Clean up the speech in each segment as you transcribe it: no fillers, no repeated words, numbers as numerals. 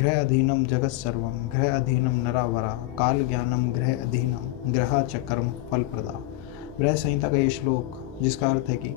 ग्रह अधीनम जगत सर्वम ग्रह अधीनम नरावरा काल ज्ञानम ग्रह अधीनम ग्रह चक्रम फल प्रदा। ग्रह संहिता का ये श्लोक, जिसका अर्थ है कि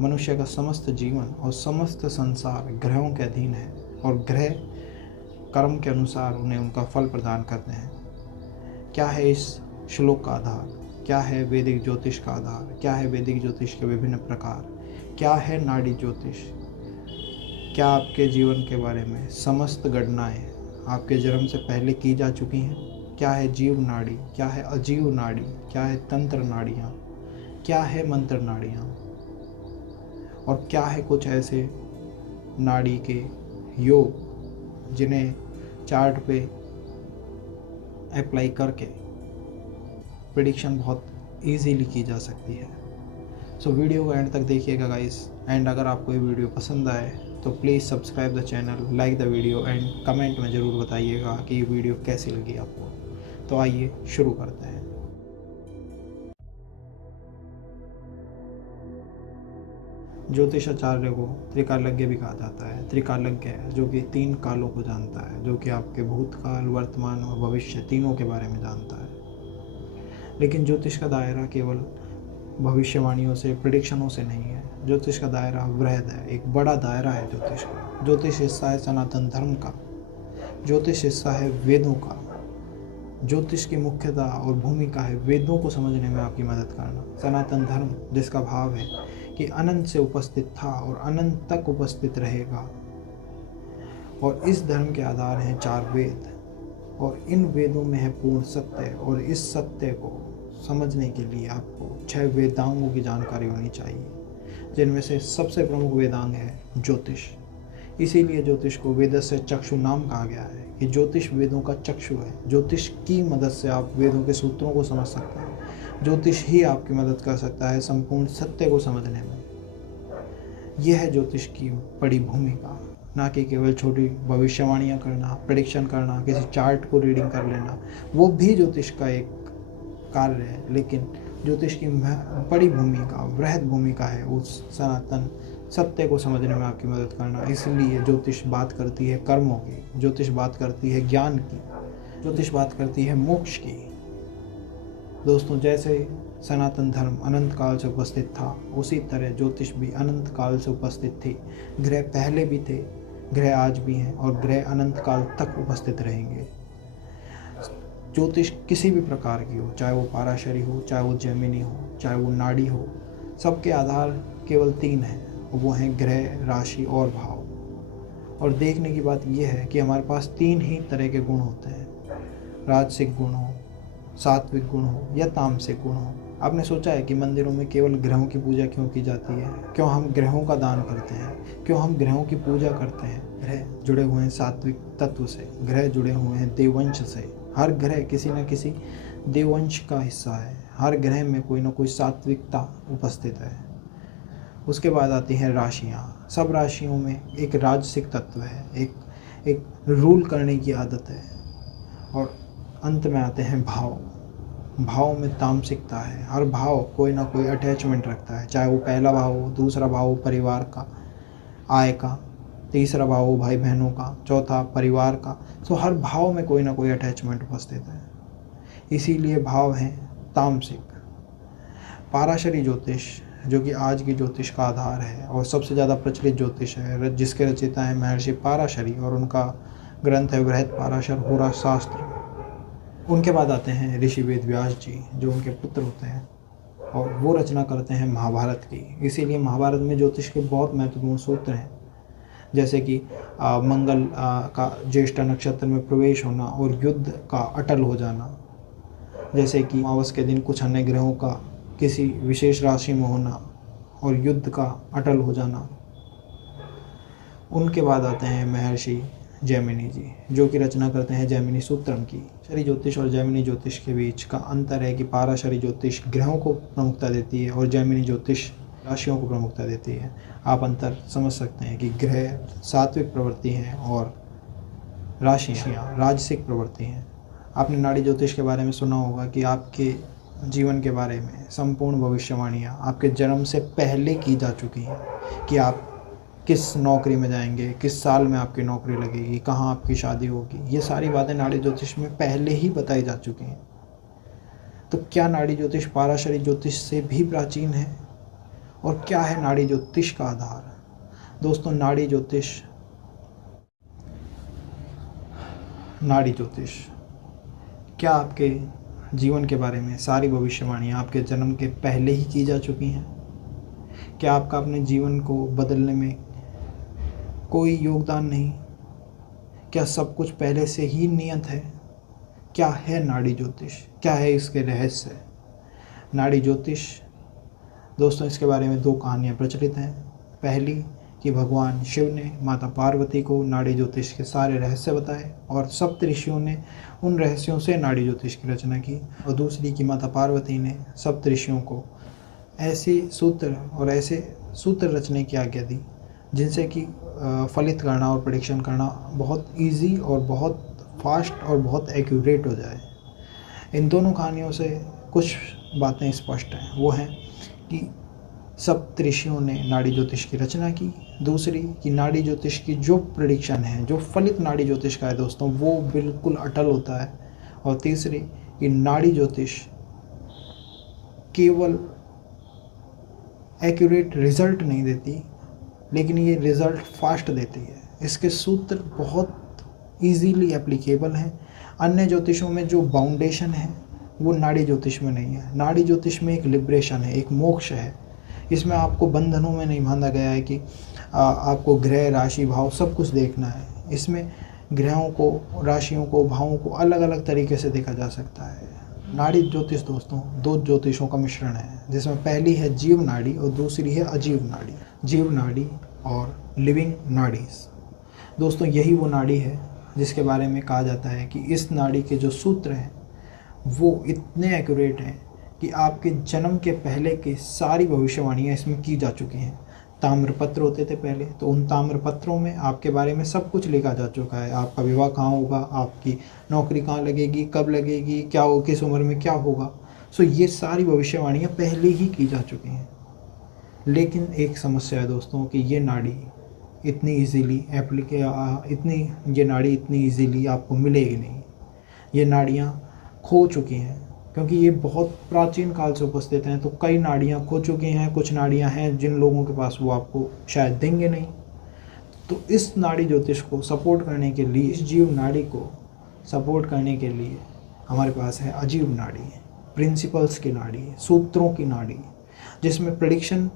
मनुष्य का समस्त जीवन और समस्त संसार ग्रहों के अधीन है और ग्रह कर्म के अनुसार उन्हें उनका फल प्रदान करते हैं। क्या है इस श्लोक का आधार? क्या है वैदिक ज्योतिष का आधार? क्या है वैदिक ज्योतिष के विभिन्न प्रकार? क्या है नाड़ी ज्योतिष? क्या आपके जीवन के बारे में समस्त गणनाएं आपके जन्म से पहले की जा चुकी हैं? क्या है जीव नाड़ी? क्या है अजीव नाड़ी? क्या है तंत्र नाड़ियाँ? क्या है मंत्र नाड़ियाँ? और क्या है कुछ ऐसे नाड़ी के योग जिन्हें चार्ट पे अप्लाई करके प्रेडिक्शन बहुत इजीली की जा सकती है। सो वीडियो को एंड तक देखिएगा गाइस। एंड अगर आपको ये वीडियो पसंद आए तो please subscribe the channel, like the video and comment में ज़रूर बताइएगा कि ये वीडियो कैसी लगी आपको। तो आइए शुरू करते हैं। ज्योतिषाचार्य को त्रिकालज्ञ भी कहा जाता है। त्रिकालज्ञ जो कि 3 कालों को जानता है, जो कि आपके भूतकाल, वर्तमान और भविष्य तीनों के बारे में जानता है। लेकिन ज्योतिष का दायरा केवल भविष्यवाणियों से, प्रेडिक्शनों से नहीं है। ज्योतिष का दायरा वृहद है, एक बड़ा दायरा है ज्योतिष का। ज्योतिष हिस्सा है सनातन धर्म का, ज्योतिष हिस्सा है वेदों का। ज्योतिष की मुख्यता और भूमिका है वेदों को समझने में आपकी मदद करना। सनातन धर्म जिसका भाव है कि अनंत से उपस्थित था और अनंत तक उपस्थित रहेगा, और इस धर्म के आधार हैं 4 वेद, और इन वेदों में है पूर्ण सत्य। और इस सत्य को समझने के लिए आपको 6 वेदांगों की जानकारी होनी चाहिए, जिनमें से सबसे प्रमुख वेदांग है ज्योतिष। इसीलिए ज्योतिष को वेदस्य चक्षु नाम कहा गया है कि ज्योतिष वेदों का चक्षु है। ज्योतिष की मदद से आप वेदों के सूत्रों को समझ सकते हैं। ज्योतिष ही आपकी मदद कर सकता है संपूर्ण सत्य को समझने में। यह है ज्योतिष की बड़ी भूमिका, ना कि केवल छोटी भविष्यवाणियाँ करना, प्रेडिक्शन करना, किसी चार्ट को रीडिंग कर लेना। वो भी ज्योतिष का एक कार्य है, लेकिन ज्योतिष की बड़ी भूमिका, वृहद भूमिका है उस सनातन सत्य को समझने में आपकी मदद करना। इसलिए ज्योतिष बात करती है कर्मों की, ज्योतिष बात करती है ज्ञान की, ज्योतिष बात करती है मोक्ष की। दोस्तों, जैसे सनातन धर्म अनंत काल से उपस्थित था, उसी तरह ज्योतिष भी अनंत काल से उपस्थित थी। ग्रह पहले भी थे, ग्रह आज भी हैं, और ग्रह अनंत काल तक उपस्थित रहेंगे। ज्योतिष किसी भी प्रकार की हो, चाहे वो पाराशरी हो, चाहे वो जैमिनी हो, चाहे वो नाड़ी हो, सबके आधार केवल 3 हैं। वो हैं ग्रह, राशि और भाव। और देखने की बात यह है कि हमारे पास 3 ही तरह के गुण होते हैं। राजसिक गुण हो, सात्विक गुण हो या तामसिक गुण हो। आपने सोचा है कि मंदिरों में केवल ग्रहों की पूजा क्यों की जाती है? क्यों हम ग्रहों का दान करते हैं? क्यों हम ग्रहों की पूजा करते हैं? ग्रह जुड़े हुए हैं सात्विक तत्व से, ग्रह जुड़े हुए हैं देववंश से। हर ग्रह किसी न किसी देववंश का हिस्सा है। हर ग्रह में कोई ना कोई सात्विकता उपस्थित है। उसके बाद आती हैं राशियाँ। सब राशियों में एक राजसिक तत्व है, एक रूल करने की आदत है। और अंत में आते हैं भाव। भाव में तामसिकता है। हर भाव कोई ना कोई अटैचमेंट रखता है, चाहे वो पहला भाव हो, दूसरा भाव हो परिवार का, आय का, तीसरा भाव हो भाई बहनों का, चौथा परिवार का। तो हर भाव में कोई ना कोई अटैचमेंट उपस्थित है। इसीलिए भाव हैं तामसिक। पाराशरी ज्योतिष, जो कि आज की ज्योतिष का आधार है और सबसे ज़्यादा प्रचलित ज्योतिष है, जिसके रचयिता हैं महर्षि पाराशरी, और उनका ग्रंथ है बृहद पाराशर होरा शास्त्र। उनके बाद आते हैं ऋषि वेद व्यास जी, जो उनके पुत्र होते हैं, और वो रचना करते हैं महाभारत की। इसीलिए महाभारत में ज्योतिष के बहुत महत्वपूर्ण सूत्र हैं, जैसे कि मंगल का ज्येष्ठ नक्षत्र में प्रवेश होना और युद्ध का अटल हो जाना, जैसे कि अमावस के दिन कुछ अन्य ग्रहों का किसी विशेष राशि में होना और युद्ध का अटल हो जाना। उनके बाद आते हैं महर्षि जैमिनी जी, जो कि रचना करते हैं जैमिनी सूत्रम की। शरी ज्योतिष और जैमिनी ज्योतिष के बीच का अंतर है कि पाराशरी ज्योतिष ग्रहों को प्रमुखता देती है और जैमिनी ज्योतिष राशियों को प्रमुखता देती है। आप अंतर समझ सकते हैं कि ग्रह सात्विक प्रवृत्ति हैं और राशियाँ राजसिक प्रवृत्ति हैं। आपने नाड़ी ज्योतिष के बारे में सुना होगा कि आपके जीवन के बारे में संपूर्ण भविष्यवाणियाँ आपके जन्म से पहले की जा चुकी हैं कि आप किस नौकरी में जाएंगे, किस साल में आपकी नौकरी लगेगी, कहाँ आपकी शादी होगी, ये सारी बातें नाड़ी ज्योतिष में पहले ही बताई जा चुकी हैं। तो क्या नाड़ी ज्योतिष पाराशरी ज्योतिष से भी प्राचीन है? और क्या है नाड़ी ज्योतिष का आधार? दोस्तों, नाड़ी ज्योतिष क्या आपके जीवन के बारे में सारी भविष्यवाणियाँ आपके जन्म के पहले ही की जा चुकी हैं? क्या आपका अपने जीवन को बदलने में कोई योगदान नहीं? क्या सब कुछ पहले से ही नियत है? क्या है नाड़ी ज्योतिष? क्या है इसके रहस्य? नाड़ी ज्योतिष दोस्तों, इसके बारे में 2 कहानियाँ प्रचलित हैं। पहली कि भगवान शिव ने माता पार्वती को नाड़ी ज्योतिष के सारे रहस्य बताए और सप्त ऋषियों ने उन रहस्यों से नाड़ी ज्योतिष की रचना की। और दूसरी कि माता पार्वती ने सप्त ऋषियों को ऐसे सूत्र रचने की आज्ञा दी जिनसे कि फलित करना और प्रेडिक्शन करना बहुत इजी और बहुत फास्ट और बहुत एक्यूरेट हो जाए। इन दोनों कहानियों से कुछ बातें स्पष्ट हैं। वो हैं कि सप्त ऋषियों ने नाड़ी ज्योतिष की रचना की। दूसरी कि नाड़ी ज्योतिष की जो प्रेडिक्शन है, जो फलित नाड़ी ज्योतिष का है दोस्तों, वो बिल्कुल अटल होता है। और तीसरी कि नाड़ी ज्योतिष केवल एक्यूरेट रिजल्ट नहीं देती, लेकिन ये रिज़ल्ट फास्ट देती है। इसके सूत्र बहुत इजीली एप्लीकेबल हैं। अन्य ज्योतिषों में जो बाउंडेशन है वो नाड़ी ज्योतिष में नहीं है। नाड़ी ज्योतिष में एक लिबरेशन है, एक मोक्ष है। इसमें आपको बंधनों में नहीं बांधा गया है कि आपको ग्रह, राशि, भाव सब कुछ देखना है। इसमें ग्रहों को, राशियों को, भावों को अलग अलग तरीके से देखा जा सकता है। नाड़ी ज्योतिष दोस्तों 2 ज्योतिषों का मिश्रण है, जिसमें पहली है जीव नाड़ी और दूसरी है अजीव नाड़ी। जीव नाड़ी और लिविंग नाड़ीज दोस्तों, यही वो नाड़ी है जिसके बारे में कहा जाता है कि इस नाड़ी के जो सूत्र हैं वो इतने एक्यूरेट हैं कि आपके जन्म के पहले की सारी भविष्यवाणियाँ इसमें की जा चुकी हैं। ताम्रपत्र होते थे पहले, तो उन ताम्रपत्रों में आपके बारे में सब कुछ लिखा जा चुका है। आपका विवाह कहाँ होगा, आपकी नौकरी कहाँ लगेगी, कब लगेगी, क्या हो, किस उम्र में क्या होगा। सो ये सारी भविष्यवाणियाँ पहले ही की जा चुकी हैं। लेकिन एक समस्या है दोस्तों कि ये नाड़ी इतनी ईजीली आपको मिलेगी नहीं। ये नाड़ियाँ खो चुकी हैं क्योंकि ये बहुत प्राचीन काल से उपस्थित हैं। तो कई नाड़ियाँ खो चुकी हैं, कुछ नाड़ियाँ हैं जिन लोगों के पास वो आपको शायद देंगे नहीं। तो इस नाड़ी ज्योतिष को सपोर्ट करने के लिए, इस जीव नाड़ी को सपोर्ट करने के लिए हमारे पास है अजीव नाड़ी, प्रिंसिपल्स की नाड़ी, सूत्रों की नाड़ी, जिसमें प्रेडिक्शन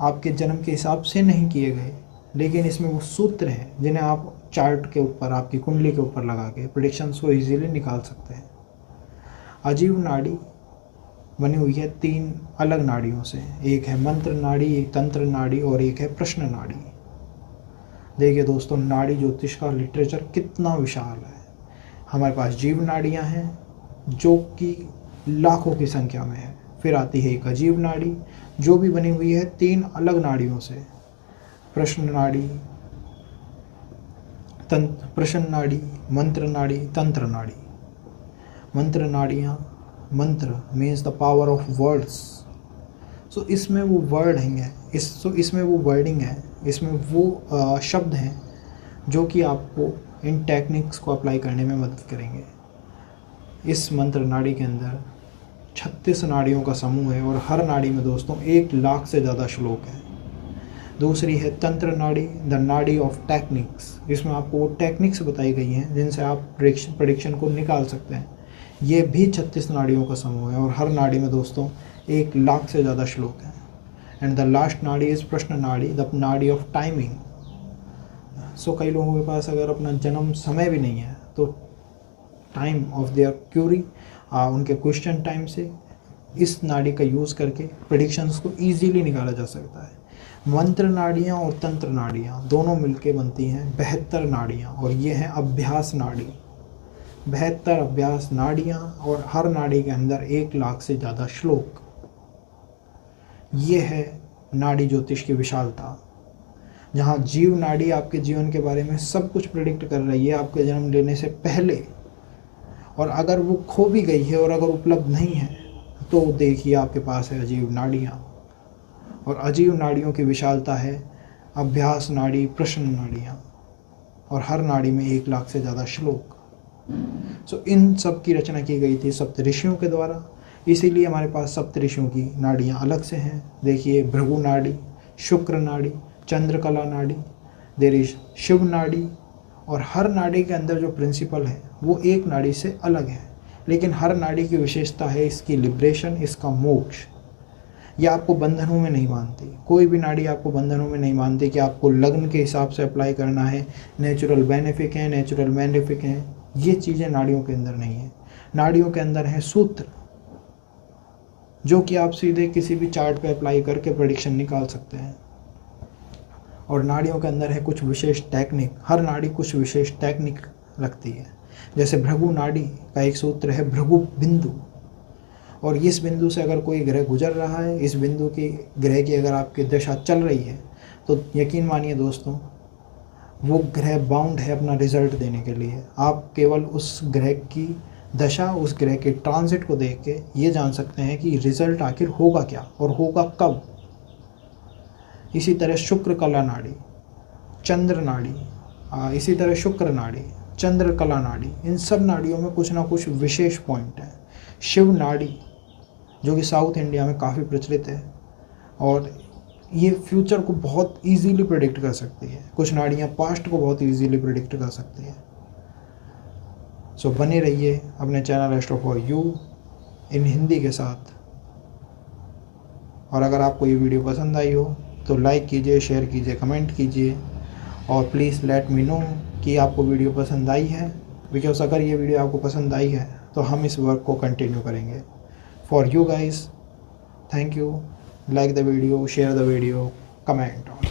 आपके जन्म के हिसाब से नहीं किए गए, लेकिन इसमें वो सूत्र हैं जिन्हें आप चार्ट के ऊपर, आपकी कुंडली के ऊपर लगा के प्रेडिक्शंस को इजीली निकाल सकते हैं। अजीव नाड़ी बनी हुई है 3 अलग नाड़ियों से। एक है मंत्र नाड़ी, एक तंत्र नाड़ी और एक है प्रश्न नाड़ी। देखिए दोस्तों, नाड़ी ज्योतिष का लिटरेचर कितना विशाल है। हमारे पास जीव नाड़ियाँ हैं जो कि लाखों की संख्या में है। फिर आती है एक अजीव नाड़ी जो भी बनी हुई है 3 अलग नाड़ियों से। प्रश्न नाड़ी, मंत्र नाड़ी, तंत्र नाड़ी। मंत्र नाड़ियाँ, मंत्र means the power of words. So इसमें वो वर्डिंग है, इसमें वो शब्द हैं जो कि आपको इन टेक्निक्स को अप्लाई करने में मदद करेंगे। इस मंत्र नाड़ी के अंदर 36 नाड़ियों का समूह है और हर नाड़ी में दोस्तों 1 लाख से ज़्यादा श्लोक है। दूसरी है तंत्र नाड़ी, द नाड़ी ऑफ टेक्निक्स। इसमें आपको वो टेक्निक्स बताई गई हैं जिनसे आप प्रेडिक्शन को निकाल सकते हैं। ये भी 36 नाड़ियों का समूह है और हर नाड़ी में दोस्तों 1 लाख से ज़्यादा श्लोक हैं। एंड द लास्ट नाड़ी इज़ प्रश्न नाड़ी, द नाड़ी ऑफ टाइमिंग। सो कई लोगों के पास अगर अपना जन्म समय भी नहीं है तो टाइम ऑफ देयर क्यूरी, उनके क्वेश्चन टाइम से इस नाड़ी का यूज़ करके प्रेडिक्शंस को ईजीली निकाला जा सकता है। मंत्र नाड़ियाँ और तंत्र नाड़ियाँ दोनों मिलके बनती हैं 72 नाड़ियाँ और ये हैं अभ्यास नाड़ी। 72 अभ्यास नाड़ियाँ और हर नाड़ी के अंदर 1 लाख से ज़्यादा श्लोक। ये है नाड़ी ज्योतिष की विशालता, जहाँ जीव नाड़ी आपके जीवन के बारे में सब कुछ प्रेडिक्ट कर रही है आपके जन्म लेने से पहले। और अगर वो खो भी गई है और अगर उपलब्ध नहीं है तो देखिए आपके पास है अजीव नाड़ियाँ। और अजीव नाड़ियों की विशालता है अभ्यास नाड़ी, प्रश्न नाड़ियाँ, और हर नाड़ी में 1 लाख से ज़्यादा श्लोक। इन सब की रचना की गई थी सप्तऋषियों के द्वारा। इसीलिए हमारे पास सप्तऋषियों की नाड़ियाँ अलग से हैं। देखिए, भृगु नाड़ी, शुक्र नाड़ी, चंद्रकला नाड़ी, देयर इज शिव नाड़ी, और हर नाड़ी के अंदर जो प्रिंसिपल है वो एक नाड़ी से अलग है, लेकिन हर नाड़ी की विशेषता है इसकी लिबरेशन, इसका मोक्ष। ये आपको बंधनों में नहीं मानती, कोई भी नाड़ी आपको बंधनों में नहीं मानती कि आपको लग्न के हिसाब से अप्लाई करना है, नेचुरल बेनिफिक हैं, नेचुरल मैनिफिक हैं, ये चीज़ें नाड़ियों के अंदर नहीं है। नाड़ियों के अंदर है सूत्र, जो कि आप सीधे किसी भी चार्ट पे अप्लाई करके प्रेडिक्शन निकाल सकते हैं। और नाड़ियों के अंदर है कुछ विशेष टेक्निक, हर नाड़ी कुछ विशेष टेक्निक रखती है। जैसे भृगु नाड़ी का एक सूत्र है भृगु बिंदु, और इस बिंदु से अगर कोई ग्रह गुजर रहा है, इस बिंदु की ग्रह की अगर आपकी दशा चल रही है, तो यकीन मानिए दोस्तों, वो ग्रह बाउंड है अपना रिजल्ट देने के लिए। आप केवल उस ग्रह की दशा, उस ग्रह के ट्रांजिट को देख के ये जान सकते हैं कि रिजल्ट आखिर होगा क्या और होगा कब। इसी तरह शुक्र कला नाड़ी, चंद्र नाड़ी, इसी तरह शुक्र नाड़ी, चंद्र कला नाड़ी, इन सब नाड़ियों में कुछ ना कुछ विशेष पॉइंट है। शिव नाड़ी, जो कि साउथ इंडिया में काफ़ी प्रचलित है, और ये फ्यूचर को बहुत इजीली प्रेडिक्ट कर सकती है। कुछ नाड़ियाँ पास्ट को बहुत इजीली प्रेडिक्ट कर सकती है। सो बने रहिए अपने channel astro for you in Hindi के साथ। और अगर आपको ये वीडियो पसंद आई हो तो लाइक कीजिए, शेयर कीजिए, कमेंट कीजिए, और प्लीज़ लेट मी नो कि आपको वीडियो पसंद आई है, बिकॉज अगर ये वीडियो आपको पसंद आई है तो हम इस वर्क को कंटिन्यू करेंगे। For you guys, thank you. Like the video, share the video, comment on.